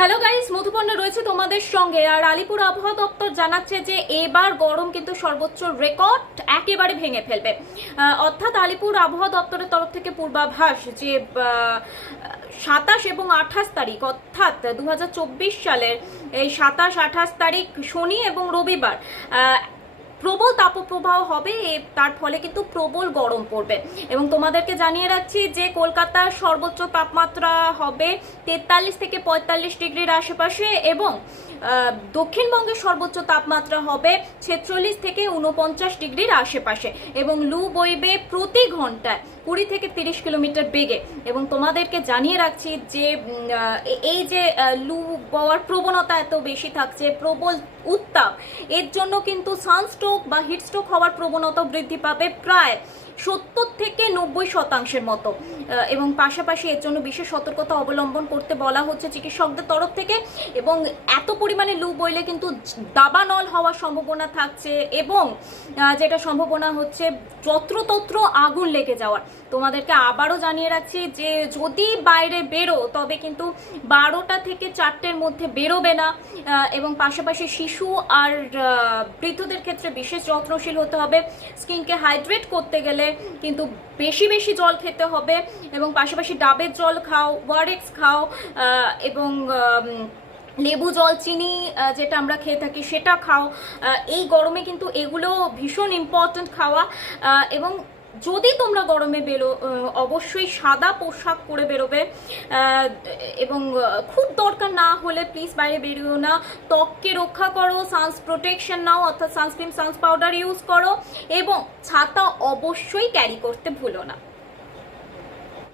Hello guys, Madhuparna রয়েছে তোমাদের সঙ্গে। আর আলিপুর আবহাওয়া দপ্তর জানাচ্ছে যে এবার গরম কিন্তু সর্বোচ্চ রেকর্ড একেবারে ভেঙে ফেলবে। অর্থাৎ আলিপুর আবহাওয়া দপ্তরের তরফ থেকে পূর্বাভাস যে 27 এবং 28 তারিখ অর্থাৎ 2024 সালের এই 27-28 তারিখ শনি এবং রবিবার প্রবল তাপপ্রবাহ হবে। তার ফলে কিন্তু প্রবল গরম পড়বে। এবং তোমাদেরকে জানিয়ে রাখছি যে কলকাতার সর্বোচ্চ তাপমাত্রা হবে 43 থেকে 45 ডিগ্রির আশেপাশে এবং দক্ষিণবঙ্গের সর্বোচ্চ তাপমাত্রা হবে 46 থেকে 49 ডিগ্রির আশেপাশে এবং লু বইবে প্রতি ঘন্টায় 20 থেকে 30 কিলোমিটার বেগে। এবং তোমাদেরকে জানিয়ে রাখছি যে এই যে লু বওয়ার প্রবণতা এত বেশি থাকছে, প্রবল উত্তাপ, এর জন্য কিন্তু সানস্ট্রোক বা হিটস্ট্রোক হওয়ার প্রবণতা বৃদ্ধি পাবে প্রায় 70 থেকে 90% মতো। এবং পাশাপাশি এর জন্য বিশেষ সতর্কতা অবলম্বন করতে বলা হচ্ছে চিকিৎসকদের তরফ থেকে। এবং এত পরিমাণে লু বইলে কিন্তু দাবানল হওয়ার সম্ভাবনা থাকছে এবং যেটা সম্ভাবনা হচ্ছে যত্রতত্র আগুন লেগে যাওয়ার। তোমাদেরকে আবারও জানিয়ে রাখছি যে যদি বাইরে বেরো তবে কিন্তু 12টা থেকে 4টের মধ্যে বেরোবে না। এবং পাশাপাশি শিশু আর বৃদ্ধদের ক্ষেত্রে বিশেষ যত্নশীল হতে হবে। স্কিনকে হাইড্রেট করতে গেলে কিন্তু বেশি বেশি জল খেতে হবে এবং পাশাপাশি ডাবের জল খাও, ওয়ারেক্স খাও এবং লেবু জল, চিনি যেটা আমরা খেয়ে থাকি সেটা খাও। এই গরমে কিন্তু এগুলো ভীষণ ইম্পর্টেন্ট খাওয়া। এবং যদি তোমরা গরমে বেরো অবশ্যই সাদা পোশাক পরে বেরোবে এবং খুব দরকার না হলে প্লিজ বাইরে বেরিও না। ত্বককে রক্ষা করো, সানস প্রোটেকশন নাও অর্থাৎ সানস্ক্রিন, সানস পাউডার ইউজ করো এবং ছাতা অবশ্যই ক্যারি করতে ভুলো না।